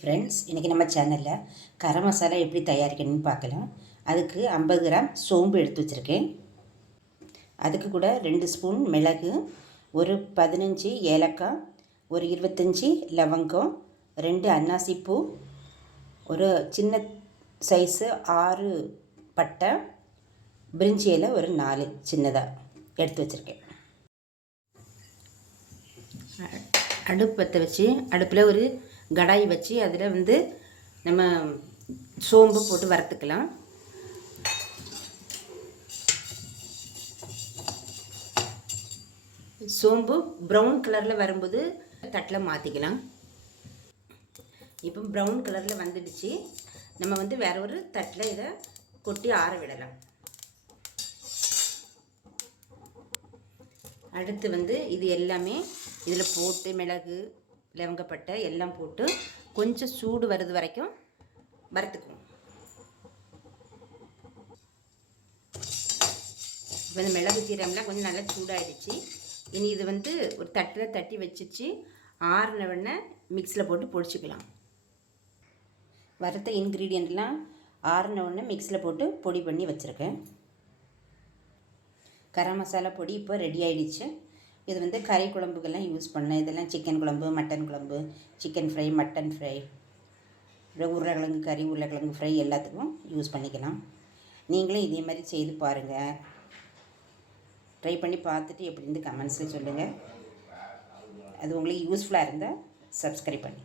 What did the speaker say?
Friends இன்றைக்கி நம்ம சேனலில் கரம் மசாலா எப்படி தயாரிக்கணும்னு பார்க்கலாம். அதுக்கு ஐம்பது கிராம் சோம்பு எடுத்து வச்சுருக்கேன். அதுக்கு கூட ரெண்டு ஸ்பூன் மிளகு ஒரு பதினஞ்சு ஏலக்காய் ஒரு இருபத்தஞ்சி லவங்கம் ரெண்டு அன்னாசிப்பூ ஒரு சின்ன சைஸு ஆறு பட்டை பிரிஞ்சி இலை ஒரு நாலு சின்னதாக எடுத்து வச்சுருக்கேன். அடுப்பு பற்ற வச்சு அடுப்பில் ஒரு கடாய் வச்சு அதில் வந்து நம்ம சோம்பு போட்டு வறுத்துக்கலாம். சோம்பு ப்ரௌன் கலரில் வரும்போது தட்டில் மாற்றிக்கலாம் இப்போ ப்ரௌன் கலரில் வந்துடுச்சு. நம்ம வந்து வேற ஒரு தட்டில் இதை கொட்டி ஆற விடலாம். அடுத்து வந்து இது எல்லாமே இதில் போட்டு மிளகு லவங்கப்பட்டை எல்லாம் போட்டு கொஞ்சம் சூடு வருது வரைக்கும் வறுத்துக்குவோம். இப்போ இந்த மிளகு சீரகம்லாம் கொஞ்சம் நல்லா சூடாகிடுச்சு இனி இது வந்து ஒரு தட்டில் தட்டி வச்சிச்சு. ஆறின உடனே மிக்ஸியில் போட்டு பொடிச்சிக்கலாம். வறுத்த இன்க்ரீடியண்ட்லாம் ஆறின உடனே மிக்ஸியில் போட்டு பொடி பண்ணி வச்சுருக்கேன். கரம் மசாலா பொடி இப்போ ரெடி ஆகிடுச்சு இது வந்து கறி குழம்புக்கெல்லாம் யூஸ் பண்ணலாம். இதெல்லாம் சிக்கன் குழம்பு மட்டன் குழம்பு சிக்கன் ஃப்ரை மட்டன் ஃப்ரை. உருளைக்கிழங்கு கறி உருளைக்கிழங்கு ஃப்ரை எல்லாத்துக்கும் யூஸ் பண்ணிக்கலாம். நீங்களும் இதே மாதிரி செய்து பாருங்கள் ட்ரை பண்ணி பார்த்துட்டு எப்படி இருந்து கமெண்ட்ஸில் சொல்லுங்கள் அது உங்களுக்கு யூஸ்ஃபுல்லாக இருந்தால் சப்ஸ்கிரைப் பண்ணி.